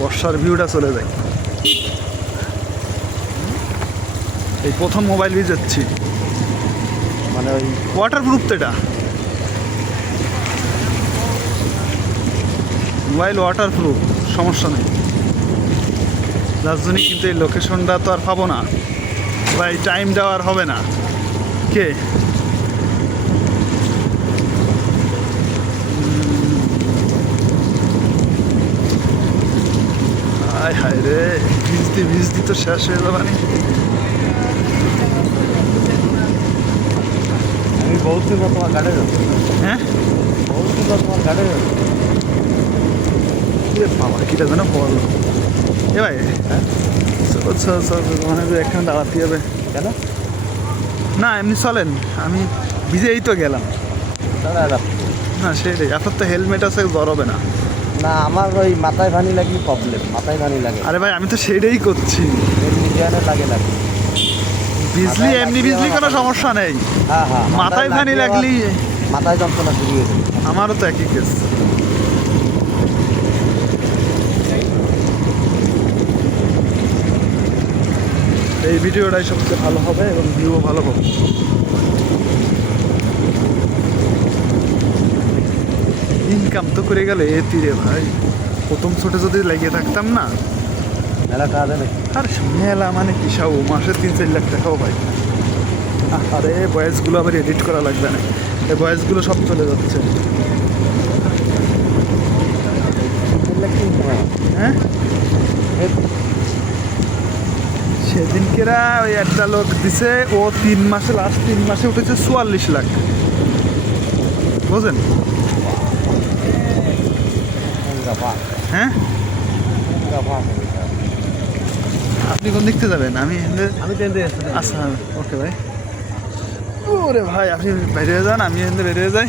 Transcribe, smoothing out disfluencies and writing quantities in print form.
বর্ষার ভিউটা চলে যায়। এই প্রথম মোবাইল ভিজাচ্ছি, মানে ওই ওয়াটারপ্রুফ তো এটা, মোবাইল ওয়াটারপ্রুফ, সমস্যা নেই। যার জন্য কিন্তু এই লোকেশনটা তো আর পাবো না বা এই টাইমটাও আর হবে না। কে হায় হায় রে, ভিজতি তো শেষ হয়ে যাবে না। আমি বহুত দিন তোমার গাড়ি যাবো। হ্যাঁ, বহুত দিন তোমার গাড়ি যাবো। বাবা কিটা যেন বল এ ভাই। হ্যাঁ, মানে এখানে দাঁড়াতে হবে কেন? না এমনি চলেন, আমি ভিজেই তো গেলাম। দাঁড়া, না সেটাই, আপনার তো হেলমেট আছে, জ্বর হবে না। না আমার ওই মাথায় ভানি লাগলে প্রবলেম, মাথায় ভানি লাগে। আরে ভাই আমি তো সেইটাই করছি, এমনি জ্ঞানে লাগে। বিজলি মাথায় এমনি লাগলে বিজলি কোনো আমার- সমস্যা নেই, হ্যাঁ হ্যাঁ, মাথায় ফানি লাগলে লাগলি আমার মাথায় যন্ত্রণা শুরু হয়ে যাবে। আমারও তো একই কেস। এই ভিডিওটাই সবচেয়ে ভালো হবে এবং ভিউও ভালো হবে। ইনকাম তো করে গেলে এ তীরে ভাই, প্রথম ছোটে যদি লেগে থাকতাম না। মেলা টাকা দেবে। আর মেলা মানে কি সাউ, মাসে 3-4 লাখ টাকাও পাই। আরে ভয়েসগুলো আবার এডিট করা লাগবে না, এই ভয়েসগুলো সব চলে যাচ্ছে। হ্যাঁ, সেদিনকেরা ওই একটা লোক দিছে, ও 3 মাসে, লাস্ট 3 মাসে উঠেছে 44 লাখ, বুঝলেন? হ্যাঁ, আপনি কোন দেখতে যাবেন? আমি আমি ট্রেনে আচ্ছা ওকে ভাই। ওরে ভাই আপনি বেরিয়ে যান, আমি এখান থেকে বেরিয়ে যাই।